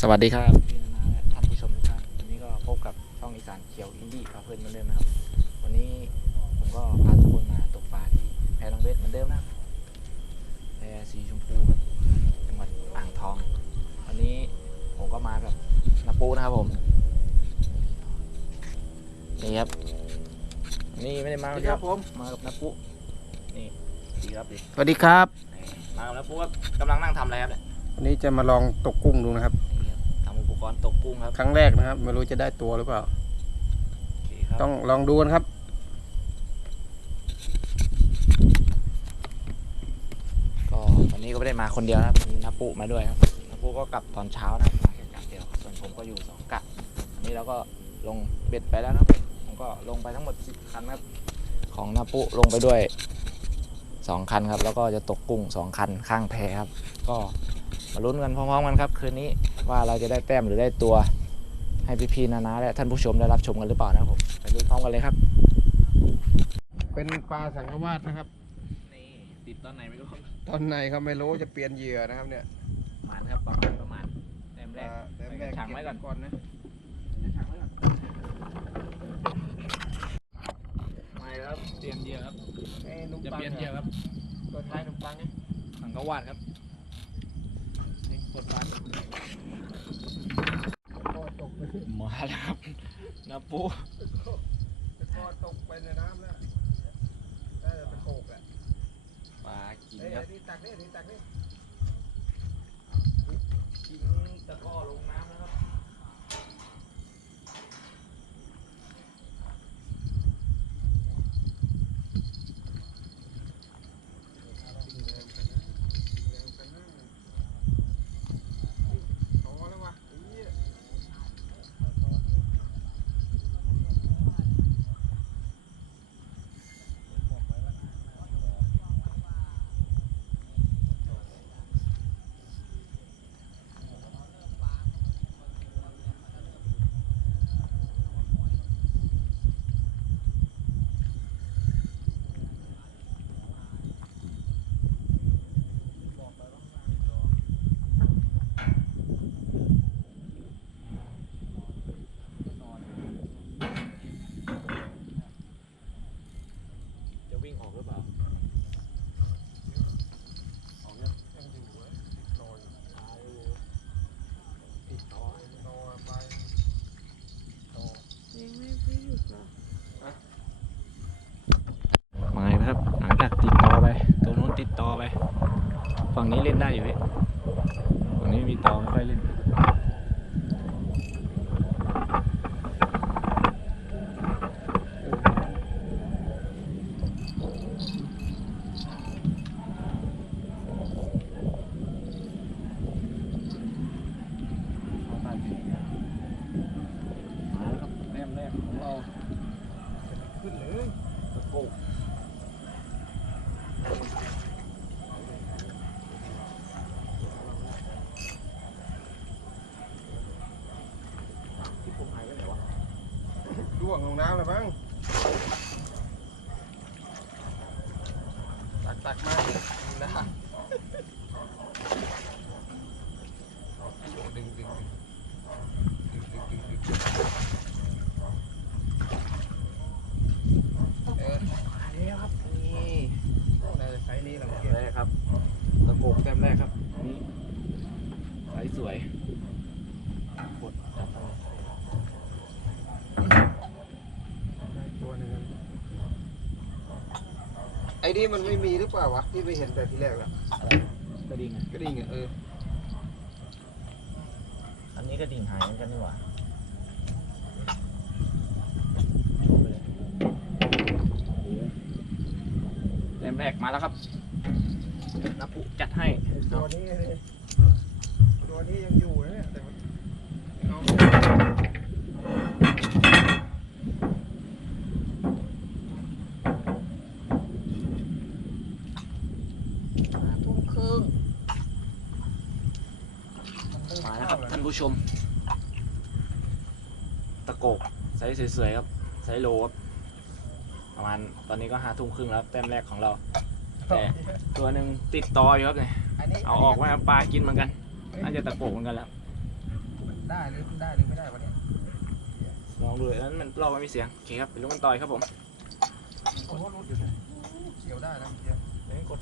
สวัสดีครับพี่นาและท่านผู้ชมทุกท่านวันนี้ก็พบกับช่องอีสานเขียวอินดี้พาเพลินเหมือนเดิมนะครับ วันนี้ผมก็พาทุกคนมาตกปลาที่แพน้องเวทเหมือนเดิมนะครับแพสีชมพูครับจังหวัดอ่างทอง วันนี้ผมก็มากับนาปูนะครับผม นี่ครับ นี่ไม่ได้มาคนเดียวผมมากับนาปูนี่ดีครับดีสวัสดีครับนี่มากับนาปูครับกำลังนั่งทำอะไรครับเนี่ยวันนี้จะมาลองตกกุ้งดูนะครับนี่ครับทำอุป กรณ์ตกกุ้งครับครั้งแรกนะครับ ไม่รู้จะได้ตัวหรือเปล่า โอเคครับต้องลองดูกันครับ ก็วันนี้ก็ไม่ได้มาคนเดียวนะครับมีนาปุมาด้วยครับนาปุก็กลับตอนเช้านะครับมาแค่กลับเดียวส่วนผมก็อยู่สองกะอันนี้เราก็ลงเบ็ดไปแล้วนะครับผมก็ลงไปทั้งหมดสิบคันครับของนาปุลงไปด้วยสองคันครับ แล้วก็จะตกกุ้งสองคันข้างแพครับ ก็มาลุ้นกันพร้อมๆกันครับ คืนนี้ ว่าเราจะได้แต้มหรือได้ตัวให้พี่ๆนานาและท่านผู้ชมได้รับชมกันหรือเปล่านะครับผมไปลุ้นพร้อมกันเลยครับ เป็นปลาสังกวาดนะครับ นี่ติดตอนไหนไม่รู้ตอนในเขาไม่รู้จะเปลี่ยนเหยื่อนะครับเนี่ยประมาณครับประมาณประมาณแต้มปแรลากแต่แรกถังไว้ก่อนก่อนนะถังไว้ก่อนไม่ครับเตรียมเหยื่อครับไอ้นุ่มจะปังเปลี่ยนเหยื่อครับตัวท้ายนุ่มปังเนี่ยถังก็วาดครับนี่กดวาดก็ตกไป มาแล้วครับนาปูก็ตกไปในน้ำแล้วได้แต่ตะโขกแหละปลากินเอ้ยครับนี่ตักนี่นี่ตักนี่ กินตะกร้อลงน้ำแล้วครับ เอาแล้ววะไอ้เหี้ย จะวิ่ง ออกหรือเปล่า ออกเนี่ยยังอยู่เว้ยนอนอยู่ติดต่อต่อไปต่อยังไม่ได้หยุดเหรอมาครับ หลังจากติดต่อไป ตัวนู้นติดต่อไป ฝั่งนี้เล่นได้อยู่พี่ฝั่งนี้มีต่อไม่ค่อยเล่น มาแล้วครับแต้มแรกของเรา ขึ้นเลย ตะโกก ที่ผมหายไปไหนวะ ร่วงลงน้ำเลยมั้งตักตักมานะดึงดึงดึงดึงดึงดึงดึงเออ มาแล้วครับ นี่ โอ้น่าจะใช้นี่แหละเมื่อกี้ แรกครับ ตะโกกแต้มแรกครับ นี่ไซส์สวยกดจับเข้าไป ตัวหนึงไอ้ นี่มันไม่มีหรือเปล่าวะที่ไปเห็นแต่ทีแรกอะอะไรกระดิ่งอะก็ดิ่งอะเอออันนี้กระดิ่งหายเหมือนกันนี่หว่าแต้มแรกมาแล้วครับนับปุจัดให้ตัวนี้เลยตัวนี้ยังอยู่นะเนี่ยแต่มันเอา ทุ่มครึ่ง มาแล้วครับท่านผู้ ชม ตะโกกไซส์สวยๆครับไซส์โลครับประมาณตอนนี้ก็ห้าทุ่มครึ่งแล้วแต้มแรกของเรา แต่ตัวหนึ่งติดต่ออยู่ครับเนี่ยอันนี้เอาออกไว้ครับปลากินเหมือนกันน่าจะตะโกกเหมือนกันแล้วได้หรือได้หรือไม่ได้วะเนี่ยลองดูเลยนั้นมันเราไม่มีเสียงโอเคครับเป็นลูกมันต่อยครับผมโอ้โหรถอยู่ไหนเกี่ยวได้แล้วเมื่อกี้เดี๋ยวกด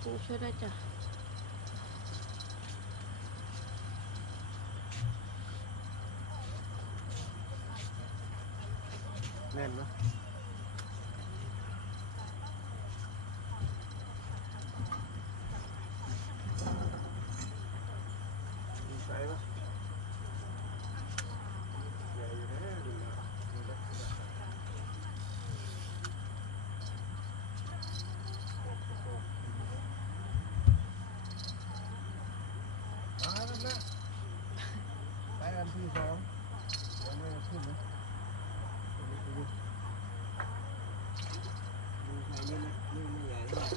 พี่ปูช่วยได้วยจ้ะ แน่นเนอะมีไซส์ปะใหญ่อยู่นะดูนะดูนะมาแล้วนะไปอันที่สองยังไม่ขึ้นนะดูดูดูดูใครไม่ไม่ไม่ไม่ใหญ่เท่าไหร่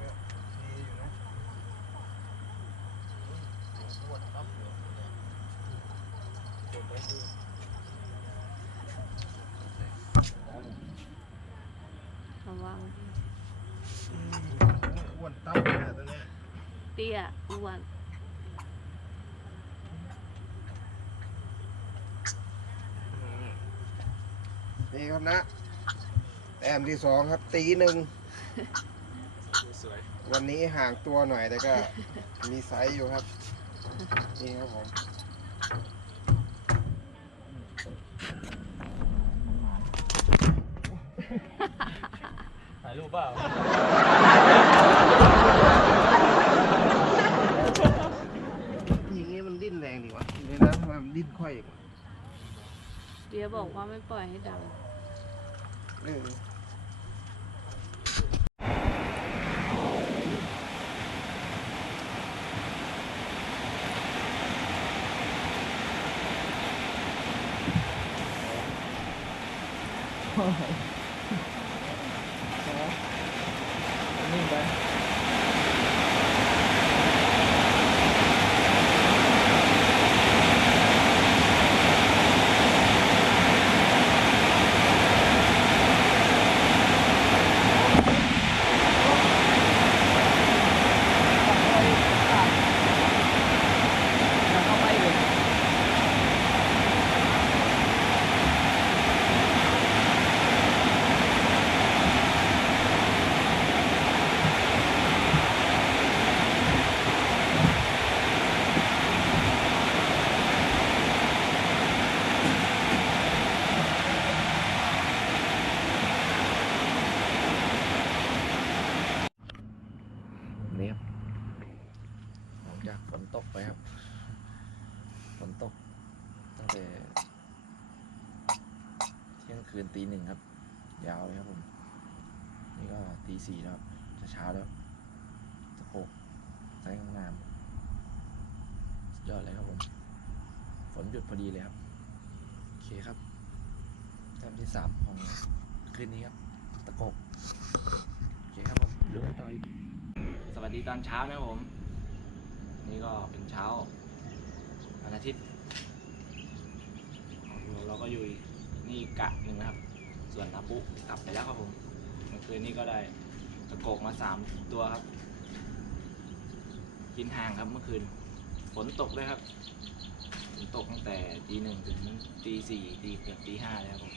ก็ดีอยู่นะปวดปั๊บเดี๋ยวปวดไปคือ ระวังอ้วนตั้มเลยอะตัวเนี้ยเตี้ยอ้วนนี่ครับนะแต้มที่สองครับ ตีหนึ่ง สวยวันนี้ห่างตัวหน่อยแต่ก็มีไซส์อยู่ครับ นี่ครับผม ถ่ายรูปเปล่า อย่างงี้มันดิ้นแรงดีวะเดี๋ยวนะทำไมมันดิ้นค่อยอีกวะ เดียบอกว่า ไม่ปล่อยให้ดังเออนี่ครับหลังจากฝนตกไปครับ ฝนตก ตั้งแต่เที่ยงคืน ตีหนึ่งครับ ยาวเลยครับผม นี่ก็ตีสี่แล้วจะเช้าแล้วตะโกกไซส์งามยอดเลยครับผม ฝนหยุดพอดีเลยครับ โอเคครับแต้มที่สามของคืนนี้ครับ ตะโกกโอเคครับผมดูกันต่ออีกสวัสดีตอนเช้านะครับผม นี่ก็เป็นเช้าวันอาทิตย์เราก็อยู่นี่กกะหนึ่งนะครับ ส่วนนาปุกลับไปแล้วครับผมเมื่อคืนนี้ก็ได้ตะโกกมาสามตัวครับ กินห่างครับเมื่อคืน ฝนตกด้วยครับ ฝนตกตั้งแต่ตีหนึ่งถึงตีสี่ตีเกือบตีห้าเลยครับผม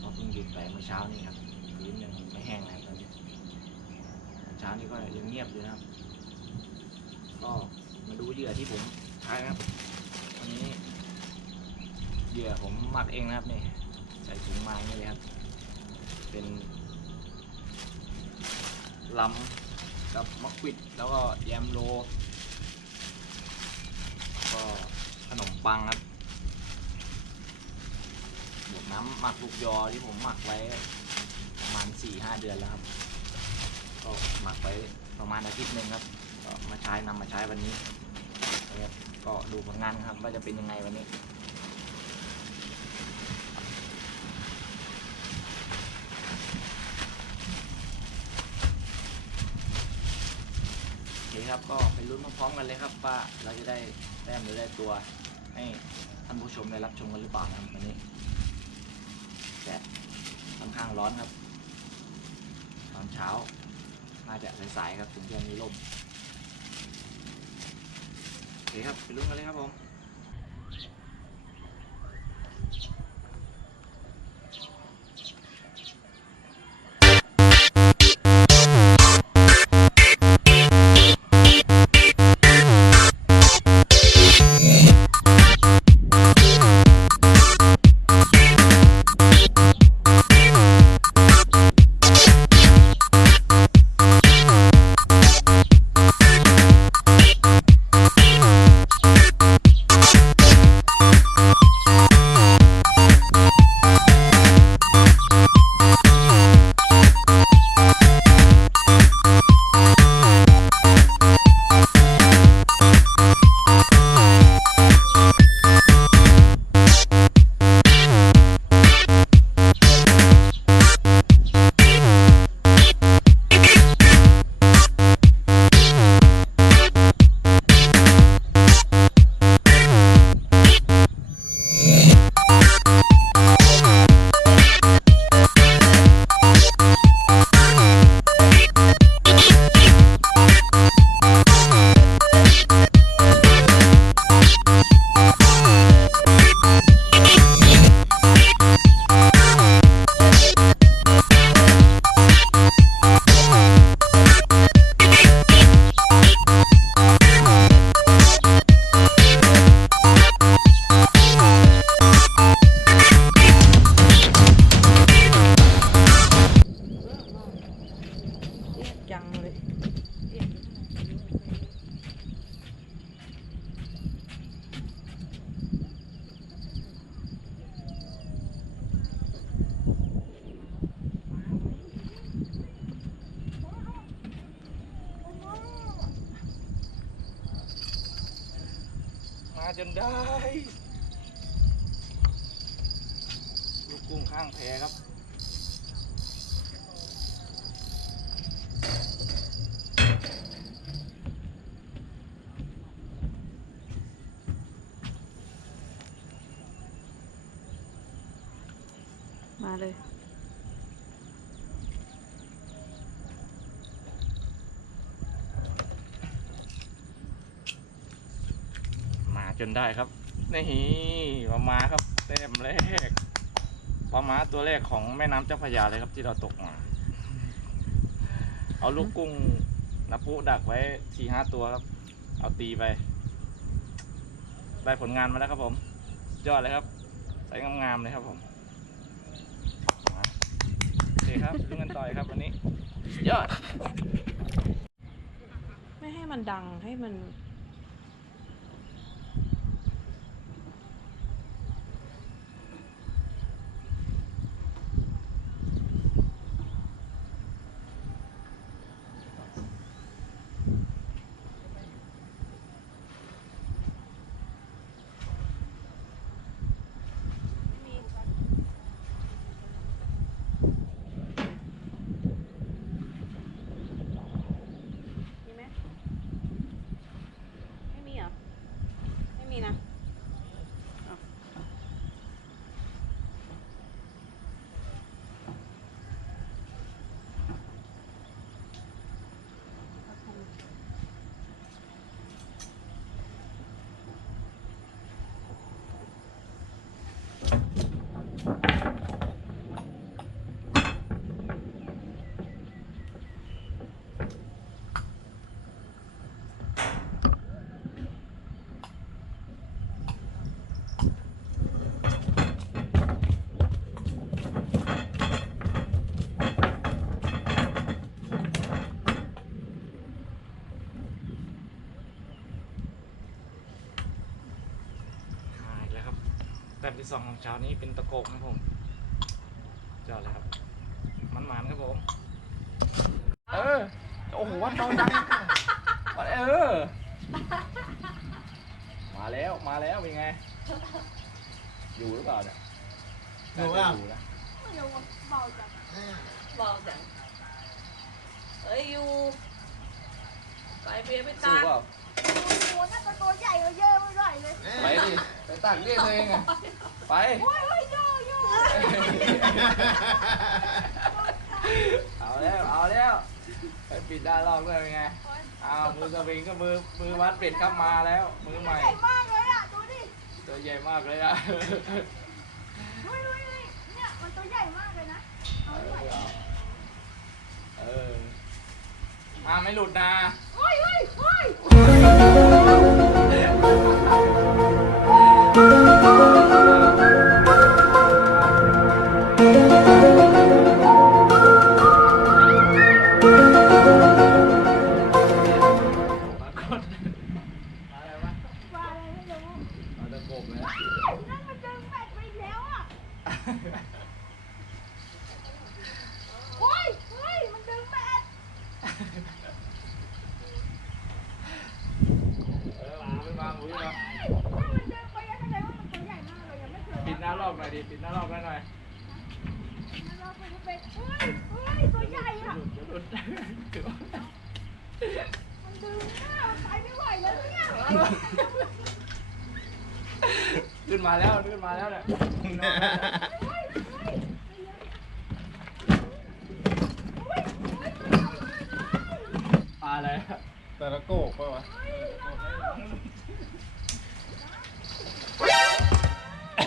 ก็เพิ่งหยุดไปเมื่อเช้านี้ครับพื้นยังไม่แห้งเลยตอนนี้เช้านี้ก็ยังเงียบอยู่นะครับ ก็มาดูเหยื่อที่ผมใช้นะครับวันนี้ เหยื่อผมหมักเองนะครับนี่ใส่ถุงไม้นี่เลยครับ เป็นลำกับมะกวิดแล้วก็แยมโล ก็ขนมปังครับบวกน้ำหมักลูกยอที่ผมหมักไว้ประมาณ4ี่ห้าเดือนแล้วครับ ก็หมักไปประมาณอาทิตย์หนึ่งครับก็มาใช้นำมาใช้วันนี้นะครับก็ดูผลงานครับว่าจะเป็นยังไงวันนี้ โอเครับ ก็ไปลุ้นพร้อมๆกันเลยครับว่าเราจะได้แต้มหรือได้ตัวให้ท่านผู้ชมได้รับชมกันหรือเปล่านะวันนี้แดดค่อนข้างร้อนครับ ตอนเช้าน่าจะสายๆครับถึงจะมีลมโอเคครับไปลุ้นกันเลยครับผม มาเลย มาจนได้ครับ นี่ปลามาครับเต็มแรกปลามาตัวแรกของแม่น้ำเจ้าพระยาเลยครับที่เราตกมา เอาลูกกุ้งนับพุดักไว้สี่ห้าตัวครับ เอาตีไป ได้ผลงานมาแล้วครับผมยอดเลยครับใส่งามๆเลยครับผม ครับลุ้นกันต่อยครับวันนี้ยอด ไม่ให้มันดังให้มัน มีไหมไม่มีเหรอ ไม่มีนะอ้าวหายแล้วครับแต้ม ที่สองของเช้านี้เป็นตะโกกครับผมยอดเลยครับ มันหมานๆครับผม เออ โอ้โหวัดเบาจังวัดเออ มาแล้วมาแล้วเป็นไง อยู่หรือเปล่าเนี่ยอยู่เปล่าน่จะอยู่นะไม่รู้ว่าเบาจังเบาจังเอ้ยอยู่ไปเบียร์ไปสู้ตา เปล่า ใหญ่กว่าเยอะไม่ไหวเลยเอไปดิไปตักดิตัวเองอะไปโอ้ยโอ้ยโยโย่เอาแล้วเอาแล้วไปปิดด้านรอบด้วยเป็นไงอ้าวมือสวิงก็มือมือวัดเป็ดครับมาแล้ว มือใหม่ ใหญ่มากเลยอะดูดิตัวใหญ่มากเลยอะดูดูดิเนี่ยมันตัวใหญ่มากเลยนะเอาไม่ไหวเอออ่าไม่หลุดนะโอ้ยโอ้ยโอ้ย ดิปิดหน้ารอบไว้หน่อยมันเราไปจะเป็นเฮ้ยเฮ้ยตัวใหญ่อะเดี๋ยวหลุดเดี๋ยวหลุดมันดึงหน้ามันไปไม่ไหวแล้วเนี่ยขึ้นมาแล้วขึ้นมาแล้วเนี่ยเฮ้ยเฮ้ยเฮ้ยเฮ้ยมันใหญ่มากเลยปลาอะไรอะแต่ละโกกป่ะวะเฮ้ยเอาเอ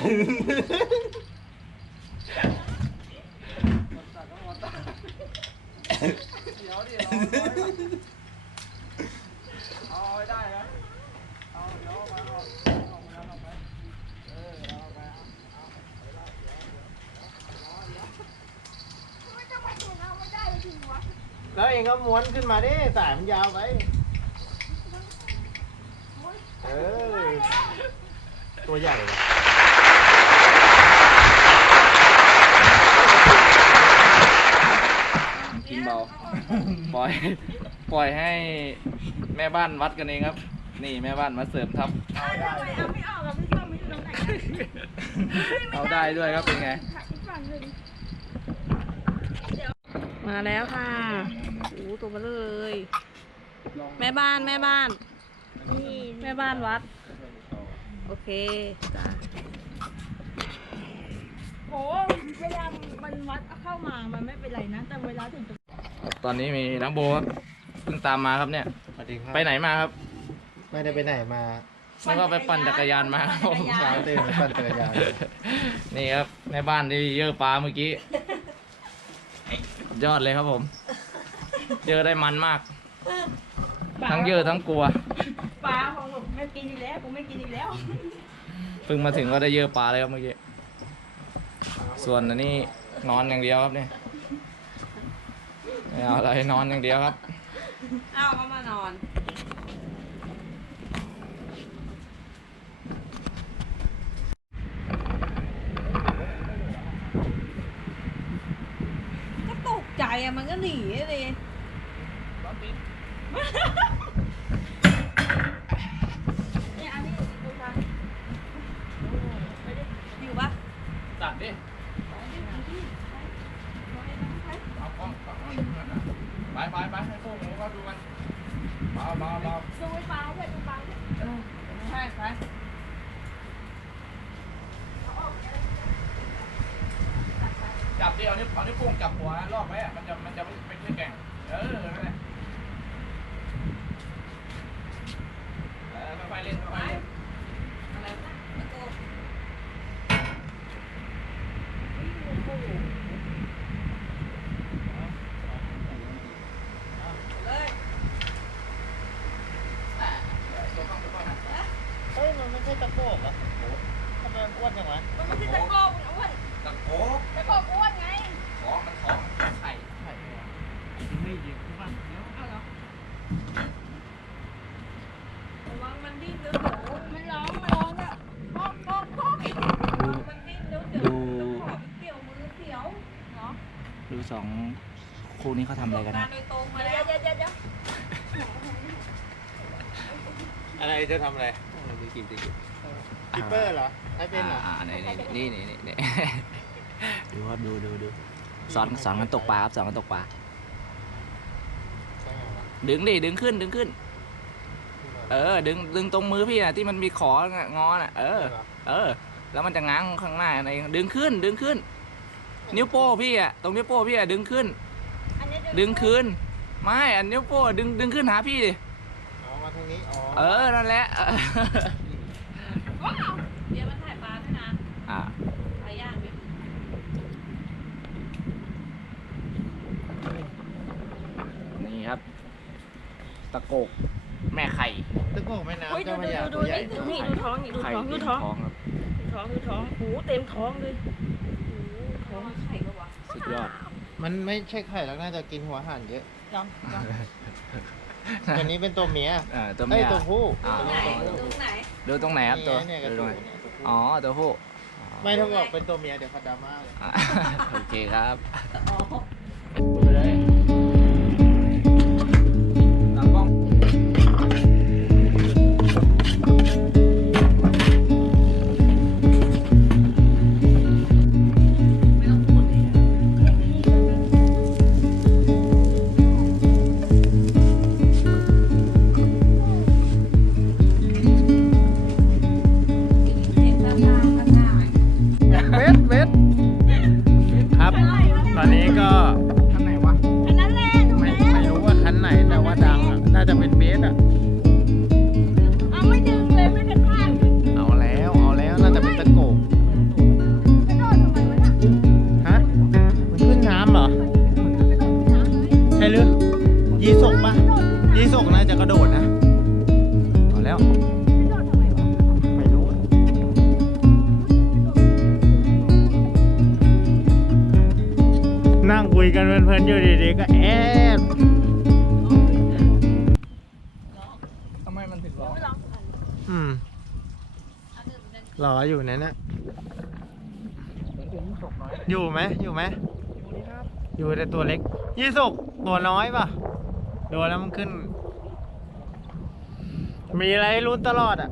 าเดี๋ยวดิเอาไว้ได้นะเอาเดี๋ยวมาเอาเอามาเอามาเออเอาไปเอาไม่ต้องไปถึงเอาไม่ได้จริงวะแล้วเองก็ม้วนขึ้นมาดิสายมันยาวไปเออตัวใหญ่เลย กินเบา ปล่อย ปล่อยให้แม่บ้านวัดกันเองครับ นี่แม่บ้านมาเสริมทัพ เอาได้เอาไม่ออกอะไม่ชอบไม่ตรงไหนอะเอาได้ด้วยครับเป็นไง อีกฝั่งหนึ่งมาแล้วค่ะโอ้ตัวเบลอเลย แม่บ้านแม่บ้าน นี่แม่บ้านวัด โอเคจ้าโหเวลามันวัดเข้ามา มันไม่เป็นไรนะ แต่เวลาถึงตรง ตอนนี้มีน้ำโบครับเพิ่งตามมาครับเนี่ย สวัสดีครับไปไหนมาครับไม่ได้ไปไหนมานึกว่าไปปั่นจักรยานมาครับผม เช้าตื่นไปปั่นจักรยานนี่ครับแม่บ้านที่เยอะปลาเมื่อกี้ ยอดเลยครับผม เยอะได้มันมาก ทั้งเยอะทั้งกลัวปลาของหนูไม่กินอีกแล้วกูไม่กินอีกแล้วเพิ่งมาถึงก็ได้เยอะปลาเลยครับเมื่อกี้ส่วนอันนี้นอนอย่างเดียวครับเนี่ย ไม่เอาอะไรนอนอย่างเดียวครับ อ้าวก็มานอน ก็ตกใจอะมันก็หนีอะดิเลยอันนี้ดูค่ะอยู่ปะ ตัดดิเอากล้องเอากล้องไปไปไปให้พวกหมูเขาดูกันเบาเบาเบา ดูไอ้ปลาด้วยดูปลาด้วย ใช่ไป จับดิ เอานิ้วเอานิ้วโป้งจับหัวลอกไว้อะมันจะมันจะไม่ไม่ขึ้นแก่งเออนั่นแหละเออค่อยๆเล่นค่อยๆเล่น อะไรนะตะโกนเลย เฮ้ย มันไม่ใช่ตะโกกเหรอทำไมมันอ้วนจังวะ มันไม่ใช่ตะโกกมันอ้วน ตะโกก ตะโกกอ้วนไง ท้องมันท้องมันไข่ไข่ เอาเหรอ ระวังมันดิ้นเดี๋ยวโห มันร้องมันร้องอะโก๊กโก๊กโก๊ก ระวังมันดิ้นเดี๋ยวเดี๋ยวเดี๋ยวขอบเกี่ยวมือเสียวเนาะ ดูสองคู่นี้เขาทำ อะไรกันมานะโดยตรงมาเดี๋แล้ยววเดี๋ยวเดี๋ยวเดี๋ยวอะไรจะทำอะไรคิปเปอร์เหรอใช้เป็นเหรออ่านี่นี่นี่นี่นี่ดูครับดูดูดูสอนสอนกันตกปลาครับสอนกันตกปลาใช่ไงวะดึงดิดึงขึ้นดึงขึ้นขึ้นมาเออ ดึงดึงตรงมือพี่นะที่มันมีของงอน่ะ เออ เออ แล้วมันจะง้างข้างหน้าอะไรดึงขึ้น ดึงขึ้น นิ้วโป้พี่อะตรงนิ้วโป้พี่อะดึงขึ้นอันนี้ ดึงคืน ไม่ อันนิ้วโป้ดึงดึงขึ้นหาพี่ดิ เอามาทางนี้อ๋อเออ นั่นแหละเออว้าวเดี๋ยวมาถ่ายปลาด้วยนะอะปลาย่างเนี่ยนี่ครับ ตะโกกแม่ไข่ตะโกกแม่เฮ้ยน้ำดูเจ้าพดูระยาดูตัวใหญ่นี่ดูนี่ดูท้องนี่ดูไข่ท้องดูเต็มท้องท้องครับ ดูท้องดูท้องโอ้โหเต็มท้องเลยโอ้โหท้องไข่ปะวะสุดยอด มันไม่ใช่ไข่แล้วน่าจะกินหัวอาหารเยอะลองลองตัวนี้เป็นตัวเมียเออตัวเอ้เมียยตัวผู้อ่าไหนดูไหนดูตรงไหนครับตัวเนี่ยกระดูตตูรงไหนเนี่ยตัวผู้อ๋อตัวผู้ไม่ถ้าบอกเป็นตัวเมียเดี๋ยวเขาดราม่าเลยอะโอเคครับ นเพลินอยู่ดีๆก็แอบทำไมมันถึงร้ององอันอืมรออยู่นั่นนะอยู่ไหมอยู่ไหมอยู่แต่ตัวเล็ก ยี่สุกตัวน้อยป่ะดูแล้วมันขึ้น มีอะไรให้ลุ้นตลอดอะ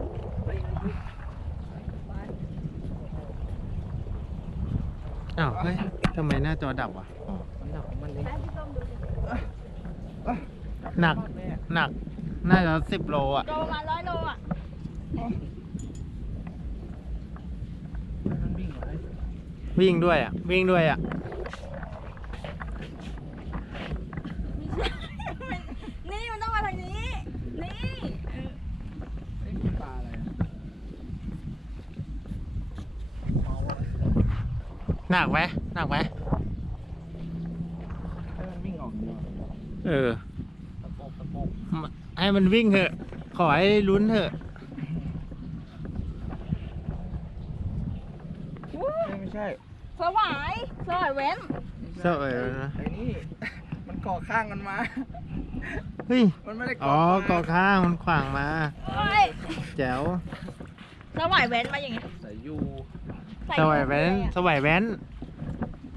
อ้าวเฮ้ยทำไมหน้าจอดับวะ ให้พี่ต้มดูสิหนัก หนัก น่าจะสิบโลอะ โลมาร้อยโลอะวิ่งด้วยอะ วิ่งด้วยอะ นี่มันต้องมาทางนี้ นี่ปลาอะไรหนักไหมหนักไหม ให้มันวิ่งออกเดียว เออ ตะโกกตะโกกให้มันวิ่งเถอะ ขอให้ลุ้นเถอะไม่ใช่สวายสวายเว้นเศร้าเลยนะ ไอ้นี่ มันก่อข้างกันมา เฮ้ย มันไม่ได้อ๋อก่อข้างมันขวางมา เฮ้ยแจ๋วสวายเว้นมาอย่างงี้ใส่ยูใส่สวายแว้นสวายแว้น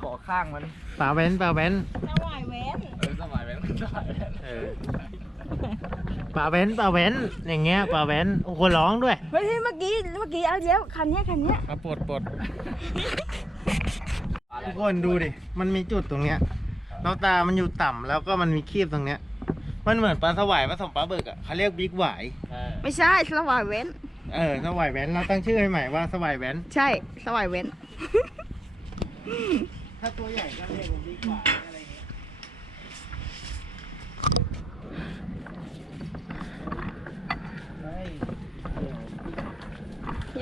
ก่อข้างมัน ป่าแว้นป่าแว้นสวายเว้น เออสมัย เออป่าแว้นป่าแว้นอย่างเงี้ยป่าแว้นโอ้โหร้องด้วยเฮ้ยเมื่อกี้เมื่อกี้เอาเดี๋ยวคันเนี้ยคันเนี้ยมาปลดปลดทุกคนดูดิ มันมีจุดตรงเนี้ยแล้วตามันอยู่ต่ำแล้วก็มันมีคีบตรงเนี้ย มันเหมือนปลาสวายผสมปลาเบึกอะเขาเรียกบิ๊กหวายไม่ใช่สวายเว้น เออสวายแว้นเราตั้งชื่อให้ใหม่ว่าสวายแว้น ใช่สวายเว้น ถ้าตัวใหญ่ก็เรียกว่าบิ๊กหวาย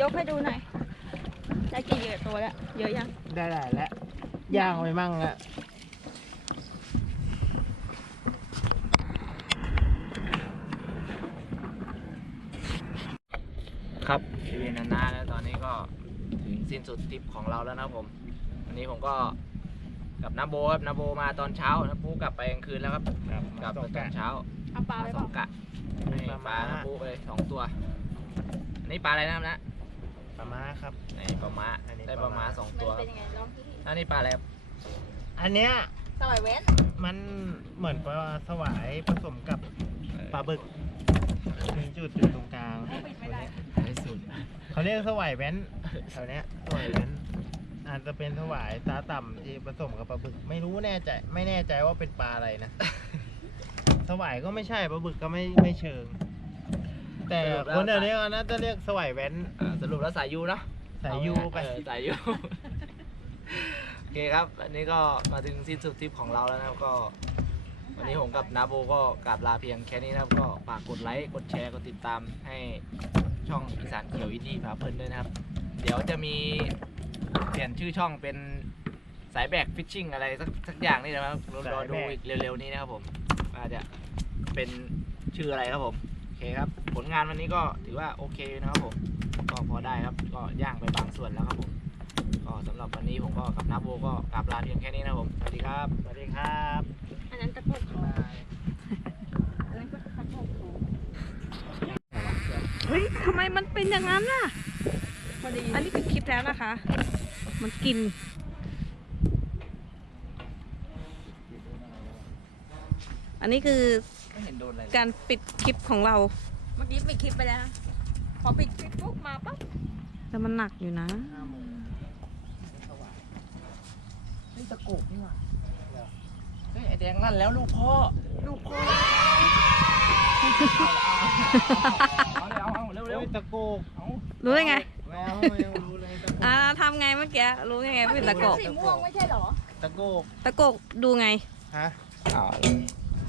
ยกให้ดูหน่อย ได้กี่เยอะตัวแล้ว เยอะยัง ได้หลายแล้วย่างไปมั่งละครับทีวีนานาแล้วตอนนี้ก็ถึงสิ้นสุดทริปของเราแล้วนะครับผม วันนี้ผมก็กับน้าโบครับน้าโบมาตอนเช้าน้าปูกลับไปกลางคืนแล้วครับกลับไปตอนเช้าเอาปลาไปสเปอล่างกะให้ปลาน้าปูไปเลยสองตัวอันนี้ปลาอะไรนะครับนะ ปลาม้าครับนี่ปลาม้าอันนี้ได้ปปลาลาม้าม้า สองมันตัวเป็นยังไงลองที่อันนี้ปลาอะไรครับอันเนี้ยสวายเว้นมันเหมือนปลาสวายผสมกับปลาบึกมีจุดอยู่ตรงกลางปิดไม่ได้ที่สุดเขาเรียกสวายแว้นแถวเนี้ยสวายแว้นอาจจะเป็นสวายตาต่ำที่ผสมกับปลาบึก ไม่รู้แน่ใจ ไม่แน่ใจว่าเป็นปลาอะไรนะ สวายก็ไม่ใช่ปลาบึกก็ไม่ไม่เชิง แต่สรุปแล้วคนเดี๋ยวนี้ก็น่าจะเรียกสวายแว้นอ่าสรุปแล้วสายยูเนาะสายยูไป เออสายยู โอเคครับ อันนี้ก็มาถึงสิ้นสุดทริปของเราแล้วนะครับก็ วันนี้ผมกับนาโบก็กราบลาเพียงแค่นี้นะครับก็ฝากกดไลค์กดแชร์กดติดตามให้ช่องอีสานเขียวอินดี้พาเพลินด้วยนะครับ เดี๋ยวจะมีเปลี่ยนชื่อช่องเป็นสายแบกฟิชชิ่งอะไรสักสักอย่างนี่นะครับรอรอดูอีกเร็วๆนี้นะครับผมอาจจะเป็นชื่ออะไรครับผมโอ เคครับ ผลงานวันนี้ก็ถือว่าโอเคนะครับผมก็พอได้ครับก็ย่างไปบางส่วนแล้วครับผมก็สำหรับวันนี้ผมก็กับนาโบก็กราบลาเพียงแค่นี้นะครับผมสวัสดีครับสวัสดีครับอันนั้นตะโกกเขาอันนั้นก็ตะโกกเขาเฮ้ยทำไมมันเป็นอย่างนั้นล่ะ พอดีอันนี้เป็นคลิปแล้วนะคะ มันกินอันนี้คือ ไม่เห็นโดนอะไรเลยการปิดคลิปของเรา เมื่อกี้ปิดคลิปไปแล้วนะพอปิดคลิปปุ๊บมาปั๊บแต่มันหนักอยู่นะเฮ้ยตะโกกนี่หว่าเฮ้ยไอแดงนั่นแล้วลูกพ่อ ลูกพ่อเอาเลยเอาเอาเร็วเร็วเฮ้ยตะโกกเอารู้ได้ไง แมวยังรู้เลยตะโกอ่ากทำไงเมื่อกี้ รู้ยังไงว่าเป็นตะโกก สีม่วงไม่ใช่เหรอ ตะโกกตะโกกดูไง ฮะอ๋อ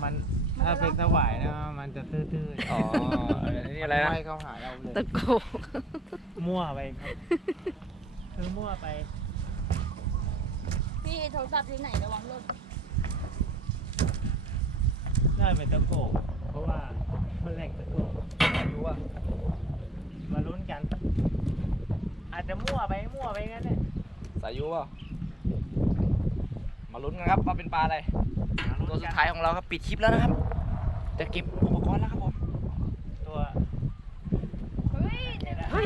มัน ถ้าเป็นสวายนะมันจะตื้อๆอ๋อนี่อะไรนะม่เข้าหาเราเลยตะโกกมั่วไปครับคือมั่วไปพี่โทรศัพท์ที่ไหนระวังรถน่าเป็นตะโกกเพราะว่ามันแหล่งตะโกกรู้ว่ามาลุ้นกัน อาจจะมั่วไปมั่วไปงั้นแหละสายุเปล่ามาลุ้นกันครับว่าเป็นปลาอะไรตัวสุดท้ายของเราครับปิดคลิปแล้วนะครับ จะเก็บอุปกรณ์แล้วครับผม ตัวเฮ้ยเฮ้ย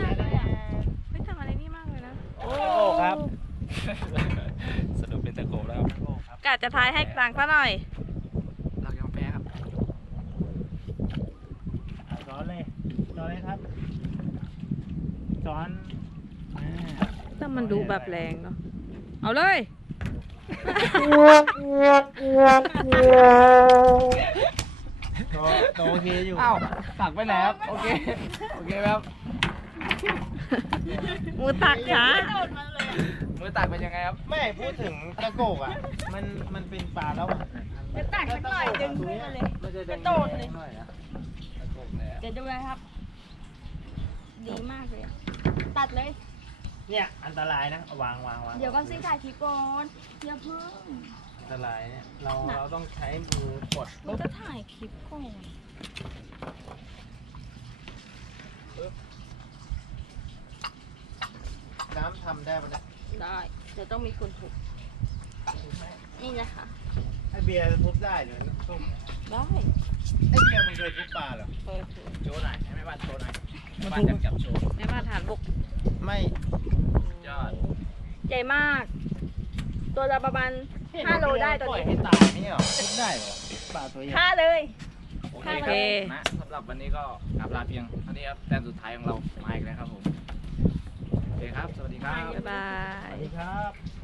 ไม่ทำอะไรนี่มากเลยนะตะโกกครับสรุปเป็นตะโกแล้วครับตะโกกครับกะจะทายให้กลางซะหน่อย เรายอมแพ้ครับอะสอนเลยสอนเลยครับสอนอ่าแต่มันดูแบบแรงเนาะเอาเลย ตัวตัวโอเคอยู่อ้าวตักไปไหนครับโอเค โอเคครับ มือตักช้าโดดมาเลยมือตักเป็นยังไงครับ ไม่พูดถึงตะโกกอะ มันมันเป็นปลาแล้วจะตักสักหน่อยดึงขึ้นมาเลยมันจะกระโดดเลยหน่อยนะตะโกเลยอะเดี๋ยวดูนะครับ ดีมากเลยอะตัดเลย เนี่ย อันตรายนะ วางวางวางเดี๋ยวก่อนสิถ่ายคลิปก่อนอย่าเพิ่ง อันตรายเนี่ยเราเราต้องใช้มือกดมันจะถ่ายคลิปก่อน น้ำทำได้ปะเนี่ยได้เดี๋ยวต้องมีคนถูกนี่นะคะ ไอเบียร์ทุบได้เหรอทุบได้ไอเบียร์มันเคยทุบปลาเหรอเปิดถูกโชว์หน่อยให้แม่บ้านโชว์หน่อยแม่บ้านจับจับโชว์แม่บ้านฐานบกไม่ยอด ใหญ่มาก ตัวละประมาณ 5โลได้ตัวปล่อยนี้ให้ตายไม่ใช่เหรอทุบได้เหรอปลาตัวใหญ่ฆ่าเลย โอเคโอคเครับนะสำหรับวันนี้ก็กลับลาเพียงเท่านี้ครับแต้มสุดท้ายของเรามาอีกแล้วครับผมโอเคครับ สวัสดีครับ บ๊ายบาสวัยสดีครับ